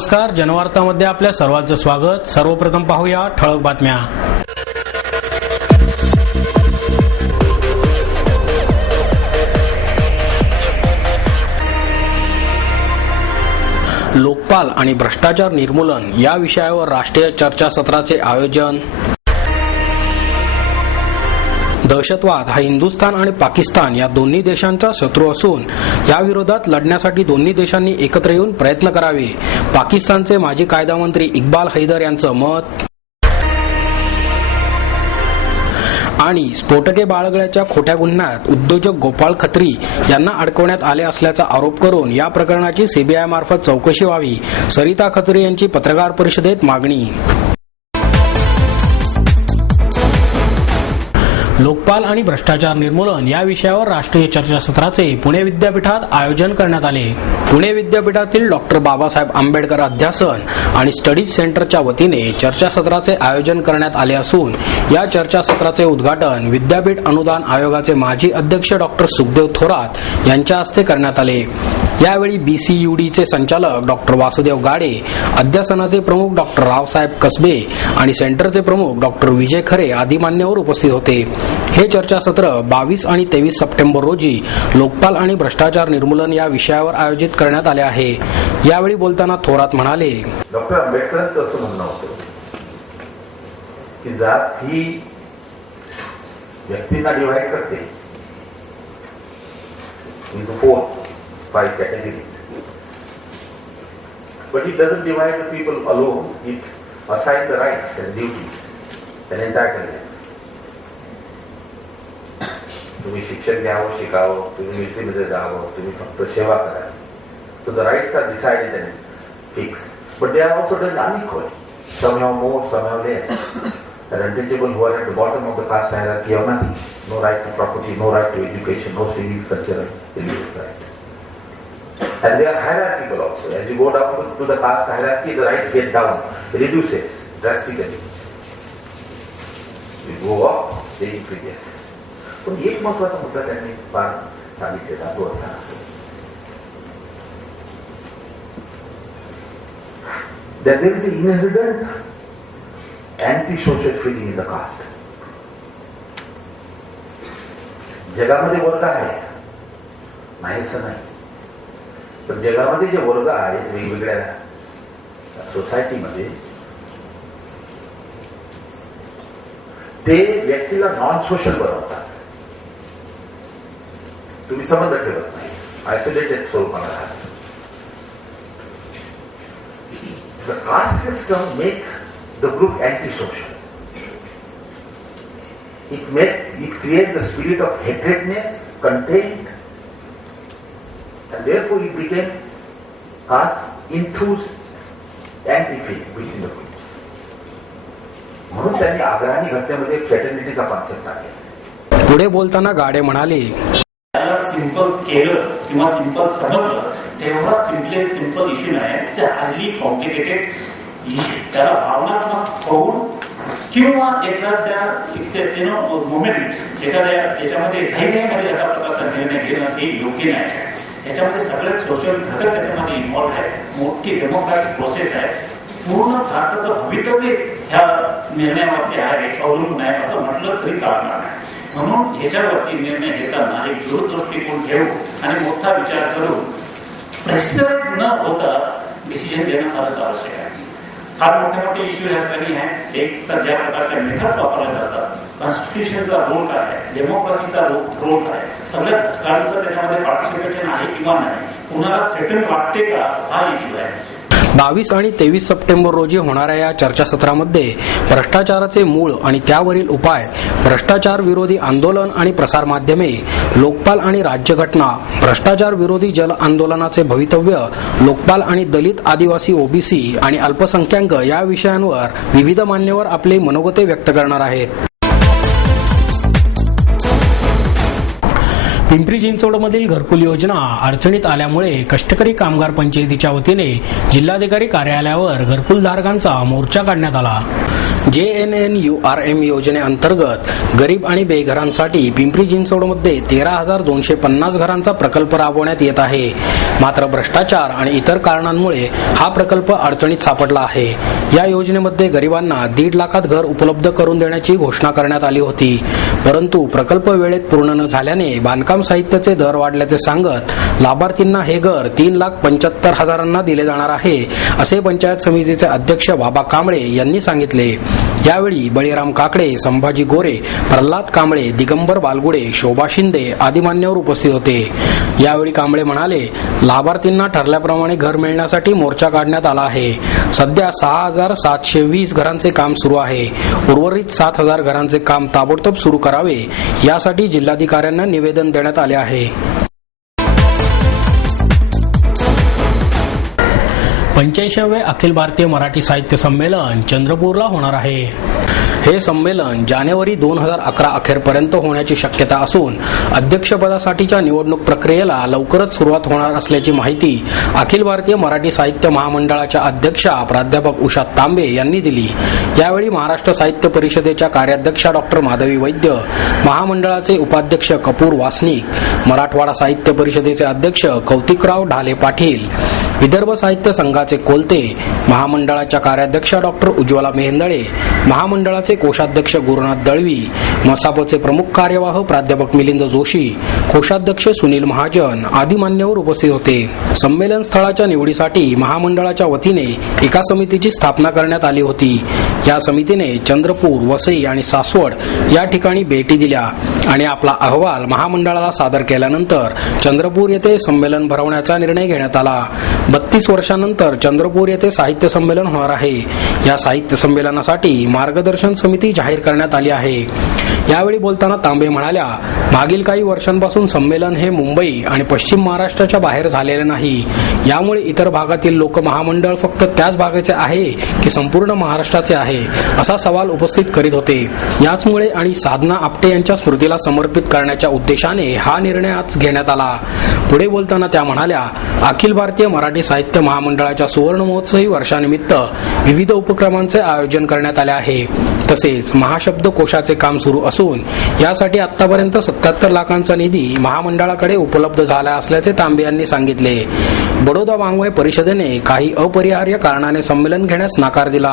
नमस्कार, जनवार्तामध्ये आपल्या सर्वांचं स्वागत। सर्वप्रथम पाहूया ठळक बातम्या। लोकपाल आणि भ्रष्टाचार निर्मूलन या विषयावर राष्ट्रीय चर्चासत्राचे आयोजन। दहशतवाद हा हिंदुस्थान आणि पाकिस्तान या दोन्ही देशांचा शत्रू असून या विरोधात लढण्यासाठी दोन्ही देशांनी एकत्र येऊन प्रयत्न करावे, पाकिस्तानचे माजी कायदा मंत्री इक्बाल हैदर यांचं मत। आणि स्फोटके बाळगल्याच्या खोट्या गुन्ह्यात उद्योजक गोपाळ खत्री यांना अडकवण्यात आले असल्याचा आरोप करून या प्रकरणाची सीबीआय मार्फत चौकशी व्हावी, सरिता खत्री यांची पत्रकार परिषदेत मागणी। लोकपाल आणि भ्रष्टाचार निर्मूलन या विषयावर राष्ट्रीय चर्चासत्राचे पुणे विद्यापीठात आयोजन करण्यात आले। पुणे विद्यापीठातील डॉक्टर बाबासाहेब आंबेडकर अध्यासन आणि स्टडीज सेंटरच्या वतीने चर्चासत्राचे आयोजन करण्यात आले असून या चर्चासत्राचे उद्घाटन विद्यापीठ अनुदान आयोगाचे माजी अध्यक्ष डॉक्टर सुखदेव थोरात यांच्या हस्ते करण्यात आले। यावेळी बीसीयूडीचे संचालक डॉक्टर वासुदेव गाडे, अध्यासनाचे प्रमुख डॉक्टर रावसाहेब कसबे आणि सेंटरचे प्रमुख डॉक्टर विजय खरे आदी मान्यवर उपस्थित होते। हे चर्चासत्र 22 आणि 23 सप्टेंबर रोजी लोकपाल आणि भ्रष्टाचार निर्मूलन या विषयावर आयोजित करण्यात आले आहे। यावेळी बोलताना थोरात म्हणाले, डॉक्टर आंबेडकरांचं असं म्हणणं होतं की जात ही व्यक्तींना डिवाइड करते into 4-5 categories, but it doesn't divide the people alone. It assigns the rights and duties and entitlements. तुम्ही शिक्षण घ्यावं, शिकावं, तुम्ही मिलिटरीमध्ये जावं, तुम्ही फक्त सेवा करा. So the rights are decided and fixed, but they are also done unequally. Some have more, some have less. The untouchable who are at the bottom of the caste hierarchy have nothing. No right to property, no right to education, no civil, cultural, religious right. And they are hierarchical also. As you go down to the caste hierarchy, the rights get down, reduces drastically. You go up, they increase. पण एक महत्वाचा मुद्दा त्यांनी फार सांगितलेला तो असा that there is an inherent anti-social feeling in the caste. जगामध्ये वर्ग आहे, नाही असं नाही, पण जगामध्ये जे वर्ग आहेत वेगवेगळ्या सोसायटीमध्ये ते व्यक्तीला नॉन सोशल बनवतात. तुम्ही संबंध ठेवत नाही, आयसोलेटेड स्वरूपाला राहतात. The caste system make the group antisocial. It creates the spirit of hatredness, contempt, and therefore it became caste enthused anti-faith between the groups. म्हणून त्यांनी आग्रहाने घटनेमध्ये फ्रॅटर्निटीचा कॉन्सेप्ट आणला. पुढे बोलताना गाडे म्हणाले, सिंपल केलं किंवा सिंपल समजलं तेवढा सिंपल इश्यू नाही. It's a highly complicated issue. त्याला भावनात्मक होऊन किंवा एखाद्या मोमेंट एखाद्या याच्यामध्ये घाईघाईमध्ये अशा प्रकारचा निर्णय घेणं हे योग्य नाही. याच्यामध्ये सगळे सोशल घटक त्याच्यामध्ये इन्व्हॉल्व्ह आहेत. मोठी डेमोक्रॅटिक प्रोसेस आहे. पूर्ण भारताचं भवितव्य ह्या निर्णयावरती आहे, अवलंबून आहे असं म्हटलं तरी चालणार नाही. म्हणून ह्याच्यावरती निर्णय घेताना एक दूरदृष्टिकोन ठेवून आणि मोठा विचार करून प्रेशराइज न होता डिसिजन घेणं फारच आवश्यक आहे. फार मोठे मोठे इश्यू ह्या ठिकाणी आहेत. एक तर ज्या प्रकारच्या मेथड्स वापरल्या जातात, कॉन्स्टिट्यूशनचा रोल काय आहे, डेमोक्रेसीचा रोल काय आहे, सगळ्या घटकांचं त्याच्यामध्ये पार्टिसिपेशन आहे किंवा नाही, कुणाला थ्रेटन वाटते का, हा इश्यू आहे. 22 आणि 23 सप्टेंबर रोजी होणाऱ्या या चर्चासत्रामध्ये भ्रष्टाचाराचे मूळ आणि त्यावरील उपाय, भ्रष्टाचार विरोधी आंदोलन आणि प्रसार माध्यमे, लोकपाल आणि राज्यघटना, भ्रष्टाचार विरोधी जन आंदोलनाचे भवितव्य, लोकपाल आणि दलित, आदिवासी, ओबीसी आणि अल्पसंख्याक या विषयांवर विविध मान्यवर आपले मनोगते व्यक्त करणार आहेत. पिंपरी चिंचवडमधील घरकुल योजना अडचणीत आल्यामुळे कष्टकरी कामगार पंचायतीच्या वतीने जिल्हाधिकारी कार्यालयावर घरकुलधारकांचा मोर्चा काढण्यात आला. JNNURM योजनेअंतर्गत गरीब आणि बेघरांसाठी पिंपरी चिंचवडमध्ये 13,250 घरांचा प्रकल्प राबवण्यात येत आहे. मात्र भ्रष्टाचार आणि इतर कारणांमुळे हा प्रकल्प अडचणीत सापडला आहे. या योजनेमध्ये गरिबांना 1.5 लाखात घर उपलब्ध करून देण्याची घोषणा करण्यात आली होती. परंतु प्रकल्प वेळेत पूर्ण न झाल्याने बांधकाम साहित्याचे दर वाढल्याचे सांगत लाभार्थींना हे घर 3,75,000 दिले जाणार आहे, असे पंचायत समितीचे अध्यक्ष बाबा कांबळे यांनी सांगितले. यावेळी बळीराम काकडे, संभाजी गोरे, प्रल्हाद कांबळे, दिगंबर बालगुडे, शोभा शिंदे आदी मान्यवर उपस्थित होते. यावेळी कांबळे म्हणाले, लाभार्थींना ठरल्याप्रमाणे घर मिळण्यासाठी मोर्चा काढण्यात आला आहे. सध्या 6,720 घरांचे काम सुरू आहे. उर्वरित 7,000 घरांचे काम ताबडतोब सुरू करावे यासाठी जिल्हाधिकाऱ्यांना निवेदन देण्यात आले आहे. 85वे अखिल भारतीय मराठी साहित्य संमेलन चंद्रपूरला होणार आहे. हे संमेलन जानेवारी 2011 अखेरपर्यंत होण्याची शक्यता असून अध्यक्षपदासाठीच्या निवडणूक प्रक्रियेला लवकरच सुरुवात होणार असल्याची माहिती अखिल भारतीय मराठी साहित्य महामंडळाच्या अध्यक्षा प्राध्यापक उषा तांबे यांनी दिली. यावेळी महाराष्ट्र साहित्य परिषदेच्या कार्याध्यक्षा डॉ. माधवी वैद्य, महामंडळाचे उपाध्यक्ष कपूर वासनिक, मराठवाडा साहित्य परिषदेचे अध्यक्ष कौतिकराव ढाले पाटील, विदर्भ साहित्य संघाचे कोलते, महामंडळाच्या कार्याध्यक्षा डॉ. उज्ज्वला मेहेंदळे, महामंडळाचे कोषाध्यक्ष गुरुनाथ दळवी, मसापचे प्रमुख कार्यवाह प्राध्यापक मिलिंद जोशी, कोषाध्यक्ष सुनील महाजन आदी मान्यवर उपस्थित होते. संमेलन स्थळाच्या निवडीसाठी महामंडळाच्या वतीने एका समितीची स्थापना करण्यात आली होती. या समितीने चंद्रपूर, वसई आणि सासवड या ठिकाणी भेटी दिल्या आणि आपला अहवाल महामंडळाला सादर केल्यानंतर चंद्रपूर येथे संमेलन भरवण्याचा निर्णय घेण्यात आला. 32 वर्षांनंतर चंद्रपूर येथे साहित्य संमेलन होणार आहे. या साहित्य संमेलनासाठी मार्गदर्शन समिती जाहीर करण्यात आली आहे. यावेळी बोलताना तांबे म्हणाल्या, मागील काही वर्षांपासून संमेलन हे मुंबई आणि पश्चिम महाराष्ट्राच्या बाहेर झालेले नाही. यामुळे इतर भागातील लोक महामंडळ फक्त त्याच भागाचे आहे की संपूर्ण महाराष्ट्राचे आहे असा सवाल उपस्थित करीत होते. याचमुळे आणि साधना आपटे यांच्या स्मृतीला समर्पित करण्याच्या उद्देशाने हा निर्णय आज घेण्यात आला. पुढे बोलताना त्या म्हणाल्या, अखिल भारतीय मराठी साहित्य महामंडळाच्या सुवर्ण महोत्सवी वर्षानिमित्त विविध उपक्रमांचे आयोजन करण्यात आले आहे. तसेच महाशब्द कोशाचे काम सुरू असून यासाठी आतापर्यंत 77 लाखांचा निधी महामंडळाकडे उपलब्ध झाला असल्याचे तांबे यांनी सांगितले. बडोदा वाङ्मय परिषदेने काही अपरिहार्य कारणाने संमेलन घेण्यास नकार दिला.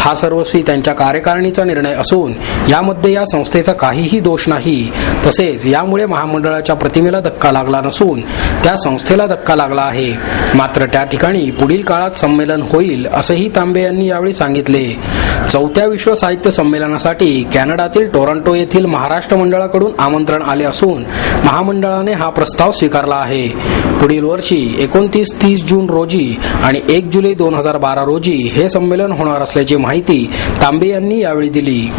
हा सर्वस्वी त्यांच्या कार्यकारिणीचा निर्णय असून यामध्ये या संस्थेचा काहीही दोष नाही. तसेच यामुळे महामंडळाच्या प्रतिमेला धक्का लागला नसून त्या संस्थेला धक्का लागला आहे. मात्र त्या ठिकाणी पुढील काळात संमेलन होईल असंही तांबे यांनी यावेळी सांगितले. 4थ्या विश्व साहित्य संमेलनासाठी कॅनडातील टोरंटो येथील महाराष्ट्र मंडळाकडून आमंत्रण आले असून महामंडळाने हा प्रस्ताव स्वीकारला आहे. पुढील वर्षी 29-30 जून रोजी आणि 1 जुलै 2012 रोजी हे संमेलन होणार असल्याची माहिती तांबे यांनी यावेळी दिली.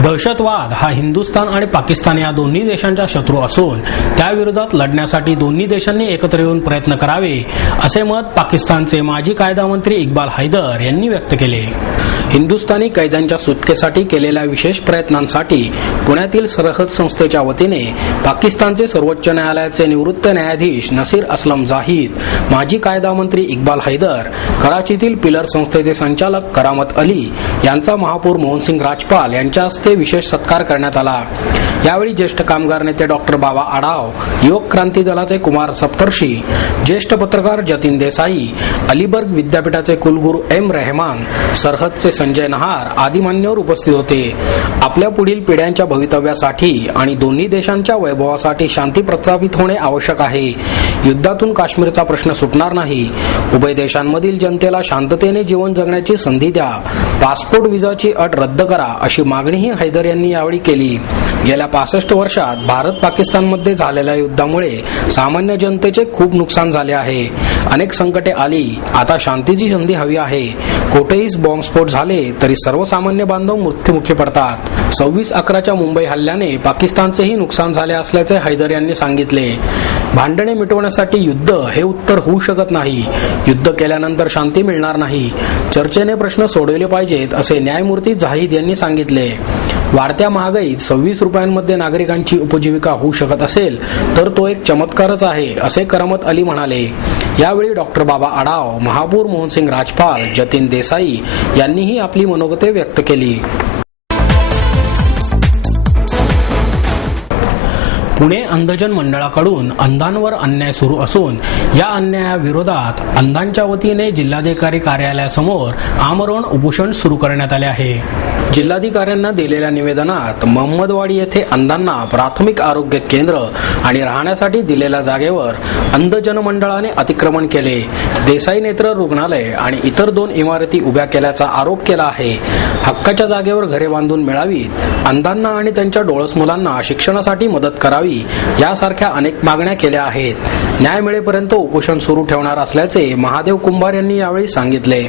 दहशतवाद हा हिंदुस्थान आणि पाकिस्तान या दोन्ही देशांचा शत्रू असून त्याविरोधात लढण्यासाठी दोन्ही देशांनी एकत्र येऊन प्रयत्न करावे असे मत पाकिस्तानचे माजी कायदा मंत्री इक्बाल हैदर यांनी व्यक्त केले. हिंदुस्थानी कैद्यांच्या सुटकेसाठी केलेल्या विशेष प्रयत्नांसाठी पुण्यातील सरहद संस्थेच्या वतीने पाकिस्तानचे सर्वोच्च न्यायालयाचे निवृत्त न्यायाधीश नसीर असलम जाहीद, माजी कायदा मंत्री इक्बाल हैदर, कराचीतील पिलर संस्थेचे संचालक करामत अली यांचा महापौर मोहनसिंग राजपाल यांच्या हस्ते विशेष सत्कार करण्यात आला. यावेळी ज्येष्ठ कामगार नेते डॉक्टर बाबा आढाव, युवक क्रांती दलाचे कुमार सप्तर्षी, ज्येष्ठ पत्रकार जतीन देसाई, अलिबर्ग विद्यापीठाचे कुलगुरू एम रहमान, सरहदचे संजय नहार आदी मान्यवर उपस्थित होते. आपल्या पुढील पिढ्यांच्या भवितव्यासाठी आणि दोन्ही देशांच्या वैभवासाठी शांती प्रस्थापित होणे आवश्यक आहे. युद्धातून काश्मीरचा प्रश्न सुटणार नाही. उभय देशांमधील जनतेला शांततेने जीवन जगण्याची संधी द्या. पासपोर्ट विजाची अट रद्द करा अशी मागणीही हैदर यांनी यावेळी केली. गेल्या 65 वर्षात भारत पाकिस्तानमध्ये झालेल्या युद्धामुळे सामान्य जनतेचे खूप नुकसान झाले आहे. अनेक संकटे आली. आता शांतीची संधी हवी आहे. कोठेही बॉम्बस्फोट झाले तरी सर्वसामान्य बांधव मृत्युमुखी पडतात. 26/11च्या मुंबई हल्ल्याने पाकिस्तानचेही नुकसान झाले असल्याचे हैदर यांनी सांगितले. भांडणे मिटवण्यासाठी युद्ध हे उत्तर होऊ शकत नाही. युद्ध केल्यानंतर शांती मिळणार नाही. चर्चेने प्रश्न सोडवले पाहिजेत असे न्यायमूर्ती जाहीद यांनी सांगितले. वाढत्या महागाईत 26 रुपयांमध्ये नागरिकांची उपजीविका होऊ शकत असेल तर तो एक चमत्कारच आहे, असे करमत अली म्हणाले. यावेळी डॉक्टर बाबा आढाव, महापौर मोहनसिंग राजपाल, जतीन देसाई यांनीही आपली मनोगते व्यक्त केली. पुणे अंधजन मंडळाकडून अंधांवर अन्याय सुरू असून या अन्यायाविरोधात अंधांच्या वतीने जिल्हाधिकारी कार्यालयासमोर आमरण उपोषण सुरू करण्यात आले आहे. जिल्हाधिकाऱ्यांना दिलेल्या निवेदनात महम्मदवाडी येथे अंधांना प्राथमिक आरोग्य केंद्र आणि राहण्यासाठी दिलेल्या जागेवर अंधजन मंडळाने अतिक्रमण केले, देसाई नेत्र रुग्णालय आणि इतर 2 इमारती उभ्या केल्याचा आरोप केला आहे. हक्काच्या जागेवर घरे बांधून मिळावीत, अंधांना आणि त्यांच्या डोळस मुलांना शिक्षणासाठी मदत करावी यासारख्या अनेक मागण्या केल्या आहेत. न्याय मिळेपर्यंत उपोषण सुरू ठेवणार असल्याचे महादेव कुंभार यांनी यावेळी सांगितले.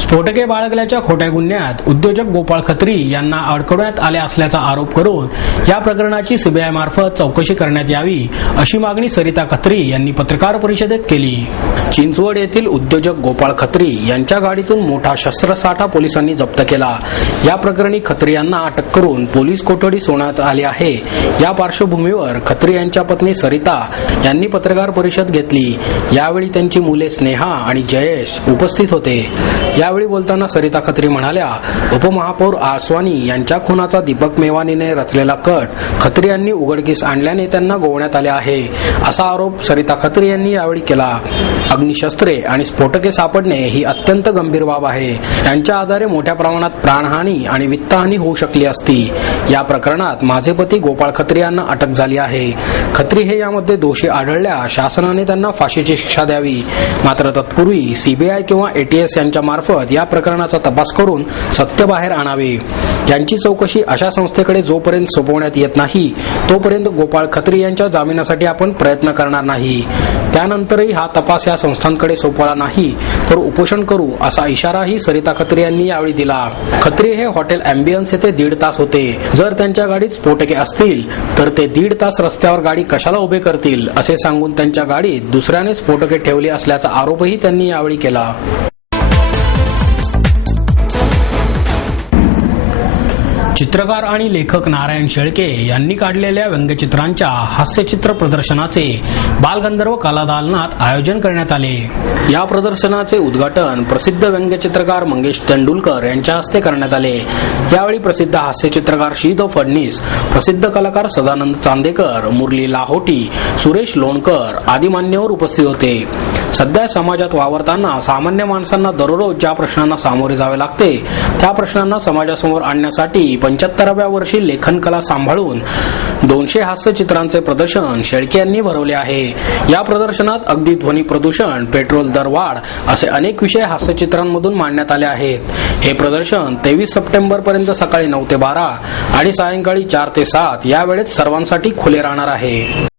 स्फोटके बाळगल्याच्या खोट्या गुन्ह्यात उद्योजक गोपाळ खत्री यांना अडकवण्यात आले असल्याचा आरोप करून या प्रकरणाची सीबीआय मार्फत चौकशी करण्यात यावी अशी मागणी सरिता खत्री यांनी पत्रकार परिषदेत केली. चिंचवड येथील उद्योजक गोपाळ खत्री यांच्या गाडीतून मोठा शस्त्रसाठा पोलिसांनी जप्त केला. या प्रकरणी खत्री यांना अटक करून पोलीस कोठडी सोडण्यात आली आहे. या पार्श्वभूमीवर खत्री यांच्या पत्नी सरिता यांनी पत्रकार परिषद घेतली. यावेळी त्यांची मुले स्नेहा आणि जयेश उपस्थित होते. यावेळी बोलताना सरिता खत्री म्हणाल्या, उपमहापौर आसवानी यांच्या खुनाचा दीपक मेवानीने रचलेला कट खत्री यांनी उघडकीस आणल्याने त्यांना गोवण्यात आले आहे, असा आरोप सरिता खत्री यांनी यावेळी केला. अग्निशस्त्रे आणि स्फोटके सापडणे ही अत्यंत गंभीर बाब आहे. यांच्या आधारे मोठ्या प्रमाणात प्राणहानी आणि वित्तहानी होऊ शकली असती. या प्रकरणात माझे पती गोपाळ खत्री यांना अटक झाली आहे. खत्री हे यामध्ये दोषी आढळल्यास शासनाने त्यांना फाशीची शिक्षा द्यावी. मात्र तत्पूर्वी सीबीआय किंवा एटीएस यांच्या मार्फत या प्रकरणाचा तपास करून सत्य बाहेर आणावे. यांची चौकशी अशा संस्थेकडे जोपर्यंत सोपवण्यात येत नाही तोपर्यंत गोपाळ खत्री यांच्या जामिनासाठी आपण प्रयत्न करणार नाही. त्यानंतरही हा तपास या संस्थांकडे सोपवला नाही तर उपोषण करू, असा इशाराही सरिता खत्री यांनी यावेळी दिला. खत्री हे हॉटेल अँबियन्स येथे 1.5 तास होते. जर त्यांच्या गाडीत स्फोटके असतील तर ते 1.5 तास रस्त्यावर गाडी कशाला उभे करतील, असे सांगून त्यांच्या गाडीत दुसऱ्याने स्फोटके ठेवले असल्याचा आरोपही त्यांनी यावेळी केला. चित्रकार आणि लेखक नारायण शेळके यांनी काढलेल्या व्यंगचित्रांच्या हास्यचित्र प्रदर्शनाचे बालगंधर्व कलादालनात आयोजन करण्यात आले. या प्रदर्शनाचे उद्घाटन प्रसिद्ध व्यंगचित्रकार मंगेश तेंडुलकर यांच्या हस्ते करण्यात आले. यावेळी प्रसिद्ध हास्यचित्रकार शीत फडणीस, प्रसिद्ध कलाकार सदानंद चांदेकर, मुरली लाहोटी, सुरेश लोणकर आदी मान्यवर उपस्थित होते. सध्या समाजात वावरताना सामान्य माणसांना दररोज ज्या प्रश्नांना सामोरे जावे लागते त्या प्रश्नांना समाजासमोर आणण्यासाठी 75व्या वर्षी लेखन कला सांभाळून 200 हास्यचित्रांचे प्रदर्शन शेळके यांनी भरवले आहे. या प्रदर्शनात अगदी ध्वनी प्रदूषण, पेट्रोल दरवाढ असे अनेक विषय हास्यचित्रांमधून मांडण्यात आले आहेत. हे प्रदर्शन 23 सप्टेंबर पर्यंत सकाळी 9 ते 12 आणि सायंकाळी 4 ते 7 या वेळेत सर्वांसाठी खुले राहणार आहे.